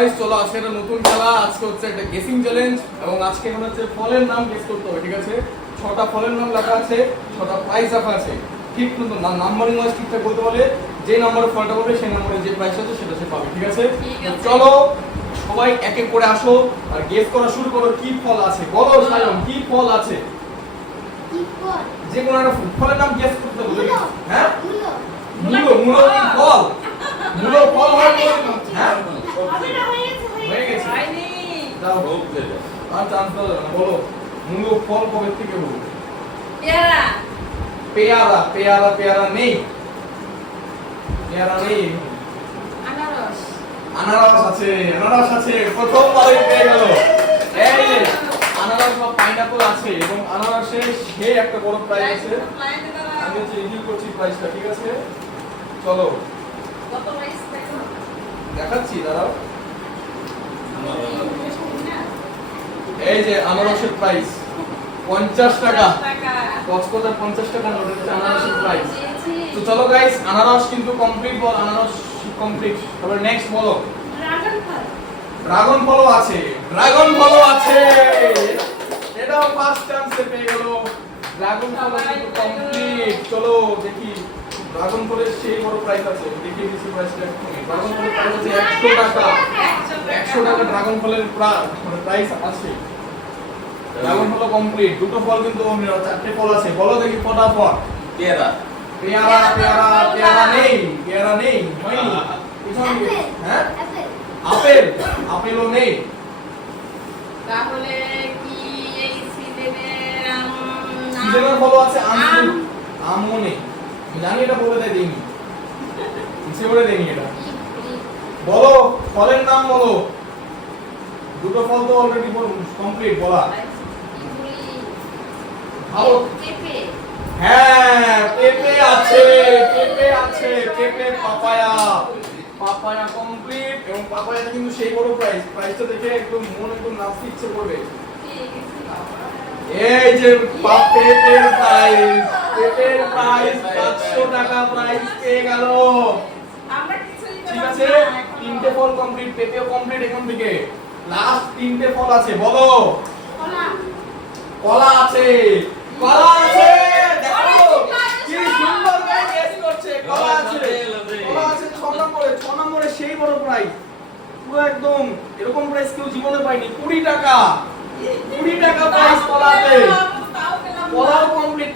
Guys, চলো আজকে একটা নতুন খেলা। আজকে হচ্ছে একটা গেসিং চ্যালেঞ্জ এবং আজকে এখানে হচ্ছে ফলের নাম গেস করতে হবে, ঠিক আছে? 6টা ফলের নাম লেখা আছে, 6টা প্রাইস রাখা আছে। ঠিক কিন্তু নাম্বারিং ওয়াইজ ঠিকঠাক বলতে বলে যে নাম্বারে ফলটা পাবে সেই নাম্বারে যে প্রাইস আছে সেটা সে পাবে, ঠিক আছে? চলো সবাই এক এক করে আসো আর গেস করা শুরু করো। কি ফল আছে বলো সায়ন, কি ফল আছে? কি ফল? যে কোনো একটা ফলের নাম গেস করতে বলে। হ্যাঁ, মুলো। মুলো কি ফল? মুলো ফল হয় না? হ্যাঁ, হবে না, হয়ে গেছে। হয়নি। দাও আর চান্স দাও না, বলো মুলো ফল কবে থেকে হলো? পেয়ারা। পেয়ারা পেয়ারা পেয়ারা নেই, পেয়ারা নেই। আনারস। আনারস আছে, আনারস আছে, প্রথমবারে পেয়ে গেল। এই যে আনারস বা পাইনাপল আছে এবং আনারসের সে একটা বড় প্রাইস আছে। আমি হচ্ছে রিভিউ করছি প্রাইসটা, ঠিক আছে? চলো কত প্রাইস দেখো? দেখাচ্ছি, দাঁড়াও। এই যে আনারসের প্রাইস 50 টাকা। কক্সবাজার 50 টাকা নোট হচ্ছে আনারসের প্রাইস। তো চলো গাইস, আনারস কিন্তু কমপ্লিট, বল আনারস কমপ্লিট। তারপর নেক্সট বলো। ড্রাগন ফল। ড্রাগন ফলও আছে, ড্রাগন ফলও আছে। এটাও ফার্স্ট চান্সে পেয়ে গেল। ড্রাগন ফল কিন্তু কমপ্লিট। চলো দেখি ড্রাগন ফলের সেই বড় প্রাইস আছে, দেখি দিছি প্রাইসটা একটু। ড্রাগন ফলের প্রাইস আছে 100 টাকা। 100 টাকা ড্রাগন ফলের প্রাইস আছে। ড্রাগন ফল কমপ্লিট। দুটো ফল কিন্তু 4টে ফল আছে। বলো দেখি ফটাফট। পেয়ারা। পেয়ারা পেয়ারা পেয়ারা নেই, পেয়ারা নেই, হয়নি। পিছনে অ্যাপেল। হ্যাঁ, অ্যাপেল। আপেল, আপেলও নেই। তাহলে কি এই সিজনের সিজনের ফল আছে, আম, আমও নেই। আমি জানি এটা বলে দেয় দেইনি, ইচ্ছে করে দেইনি এটা। বলো ফলের নাম বলো। দুটো ফল তো অলরেডি কমপ্লিট বলা। ভালো। পেঁপে। হ্যাঁ, পেঁপে আছে, পেঁপে আছে, পেঁপে, পাপায়া। পাপায়া কমপ্লিট এবং পাপায়াটা কিন্তু সেই বড় প্রাইস। প্রাইসটা দেখে একদম মন একদম নাচতে ইচ্ছে করবে। এই যে পেঁপের প্রাইস, পেঁপের প্রাইস 500 টাকা প্রাইস পেয়ে গেল। আমরা কিছুই ঠিক আছে, 3টে ফল কমপ্লিট, পেঁপেও কমপ্লিট। এখান থেকে লাস্ট 3টে ফল আছে, বলো। কলা। কলা আছে, কলা আছে। দেখো কি সুন্দর করে গেস করছে। কলা আছে, কলা আছে 6 নম্বরে। 6 নম্বরে সেই বড় প্রাইস, পুরো একদম এরকম প্রাইস কেউ জীবনে পায়নি। 20 টাকা, 20 টাকা প্রাইস কলাতে। কলাও কমপ্লিট,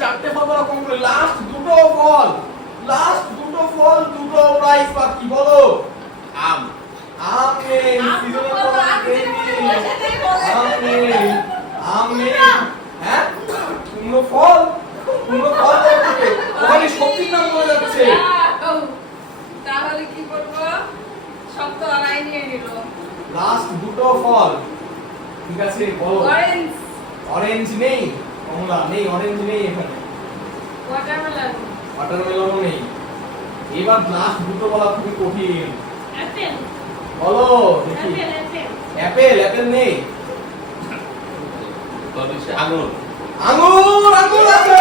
4টে ফল কমপ্লিট। লাস্ট দুটো ফল, লাস্ট দুটো ফল, দুটো প্রাইস বাকি। বলো। আম। আম নেই, সিজনের ফল নেই, আম নেই, আম নেই। হ্যাঁ, কুমড়ো ফল, কুমড়ো ফল থেকে ওখানে সবজির নাম বলে যাচ্ছে। তাহলে কি করব? সব তো আড়াই নিয়ে নিল। লাস্ট দুটো ফল, ঠিক আছে? বলো। অরেঞ্জ। অরেঞ্জ নেই, কমলা নেই, অরেঞ্জ নেই এখানে। ওয়াটারমেলন। ওয়াটারমেলনও নেই। এবার লাস্ট দুটো বলা খুবই কঠিন। অ্যাপেল। বলো দেখি। অ্যাপেল। অ্যাপেল। অ্যাপেল, অ্যাপেল নেই। তবে সে আঙুর। আঙ্গুর, আঙ্গুর আছে,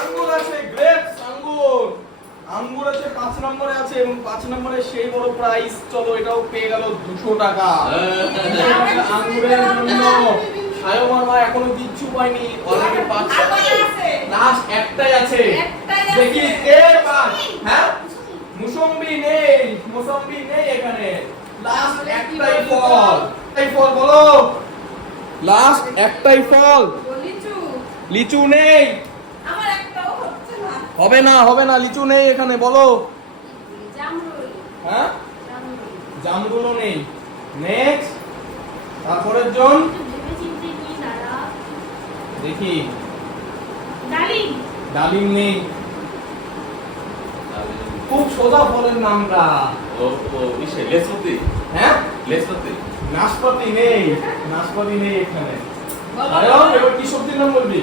আঙ্গুর আছে, গ্রেপস, আঙ্গুর। আঙ্গুর আছে 5 নম্বরে আছে এবং 5 নম্বরে সেই বড় প্রাইস। চলো এটাও পেয়ে গেল 200 টাকা। আঙ্গুরের জন্য সায়ন মামা এখনো কিচ্ছু পায়নি, অলরেডি 5। লাস্ট একটাই আছে, দেখি কে পায়। হ্যাঁ, মুসম্বি নেই, মুসম্বি নেই এখানে। লাস্ট একটাই ফল, একটাই ফল। বলো লাস্ট একটাই ফল। লিচু। লিচু নেই, আমার একটাও হচ্ছে না। হবে না, হবে না, লিচু নেই এখানে। বলো। জামরুল। হ্যাঁ, জামরুল। জামগুলো নেই। নেক্সট, তারপরের জন ভেবে চিন্তে কি দাঁড়া। দেখি। ডালিম। ডালিম নেই। খুব সোজা ফলের নামটা। ও ও ইসে লেসপতি। হ্যাঁ, লেসপতি। নাশপাতি নেই, নাশপাতি নেই এখানে। বলো, আরে বলো। এবার কি সবজির নাম বলবি?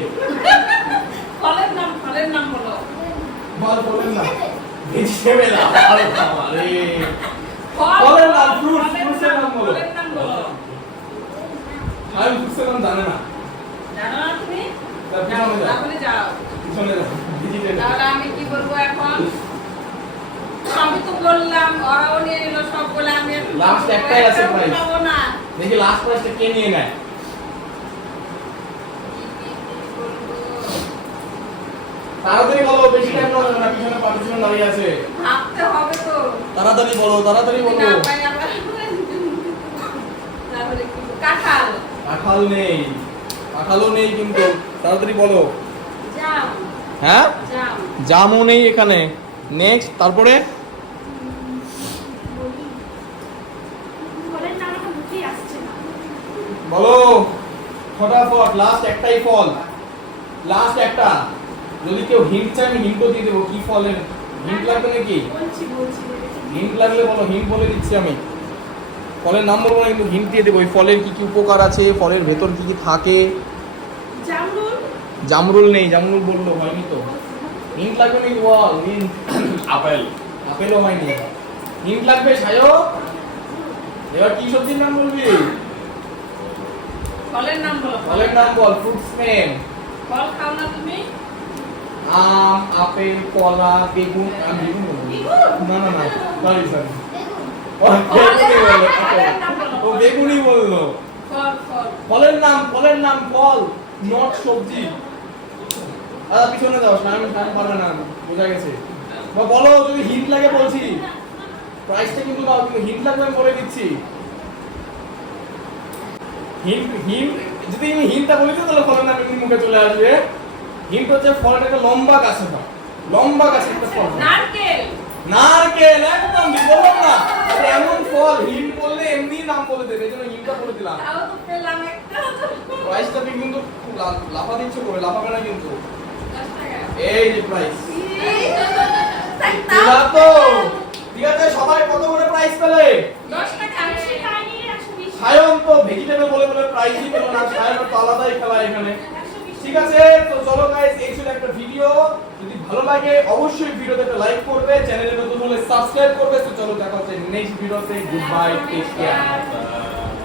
ফলের নাম, ফলের নাম বলো। বল ফলের নাম। ভেজিটেবল। আরে বাবা রে। ফল, ফলের নাম, ফল, fruits, ফলের fruits এর নাম বলো। ফলের নাম বলো। আমি ফ্রুটসের নাম জানে না। জানো না তুমি? তার যাও, পিছনে যাও, তাহলে যাও। পিছনে যাও। ভেজিটেবল। তাহলে আমি কি বলবো এখন? আমি তো বললাম ওরাও নিয়ে নিল সব বলে আমি এখন Last পাবো, একটাই আছে একটাও prize। পাবো না। দেখি লাস্ট প্রাইসটা কে নিয়ে নেয়। কি বলবো? তাড়াতাড়ি বলো, বেশি টাইম লাগবে না, পিছনে পার্টিশন দাঁড়িয়ে আছে। ভাবতে হবে তো তাড়াতাড়ি বলো, তাড়াতাড়ি বলো। না পাই আবার তাহলে কি কাঁঠাল কাঁঠাল নেই, কাঁঠালও নেই কিন্তু, তাড়াতাড়ি বলো। জাম হ্যাঁ, জাম জামও নেই এখানে। নেক্সট, তারপরে বলি ফলের নাম আমার মুখেই আসছে না। বলো ফটাফট, লাস্ট একটাই ফল, লাস্ট একটা। যদি কেউ হিন্ট চায় আমি হিন্টও দিয়ে দেবো। কি ফলের হিন্ট লাগবে নাকি? বলছি হিন্ট লাগলে বলো, হিন্ট বলে দিচ্ছি আমি। ফলের নাম বলবো না কিন্তু হিন্ট দিয়ে দেবো। এই ফলের কি কি উপকার আছে, ফলের ভেতর কি কি থাকে। জামরুল। জামরুল নেই, জামরুল বললো হয়নি তো। হিন্ট লাগবে নাকি বল, হিন্ট। আপেল। আপেলও হয়নি। হিন্ট লাগবে সায়ক। এবার কি সবজির নাম বলবি? ফলের নাম বলো ফলের নাম বল, ফ্রুটস নেম। ফল খাও না তুমি আম, আপেল, কলা, বেগুন। আমি বেগুন বলবো। না না না, সরি সরি। ও বেগুনই বললো। ফলের নাম বলো। ও বেগুনই বললো। ফল ফল ফলের নাম ফল, নট সবজি। পিছনে যাও, স্নান পারবে না, বোঝা গেছে। বা বলো, যদি হিন্ট লাগে বলছি। প্রাইসটা কিন্তু দাও, কিন্তু হিন্ট লাগবে আমি বলে দিচ্ছি। হিন্ট যদি আমি হিন্টটা বলি তো তাহলে ফলের নাম এমনি মুখে চলে আসবে। হিন্ট হচ্ছে ফলটা একটা লম্বা গাছে হয়, লম্বা গাছে একটা ফল হয়। নারকেল নারকেল, একদম ঠিক বললাম না? এটা এমন ফল, হিন্ট বললে এমনি নাম বলে দেবে, এজন্য হিন্টটা বলে দিলাম। তাও তো পেলাম একটা প্রাইসটা তুই কিন্তু লাফা দিচ্ছ করে, লাফাবে না কিন্তু। 10 টাকা এই যে প্রাইস তাই দিলা তাও তো। ঠিক আছে, সবাই কত করে প্রাইস পেলে? 10 টাকা বেশি খাইনি, 120। সায়ন তো ভেজিটেবল বলে বলে প্রাইসই পেল না। সায়নের তো আলাদাই খেলা এখানে। 120 ঠিক আছে, তো চলো গাইস, এই ছিল একটা ভিডিও। যদি ভালো লাগে অবশ্যই ভিডিওতে একটা লাইক করবে, চ্যানেলে নতুন হলে সাবস্ক্রাইব করবে। তো চলো দেখা হচ্ছে নেক্সট ভিডিওতে। Good bye, take care.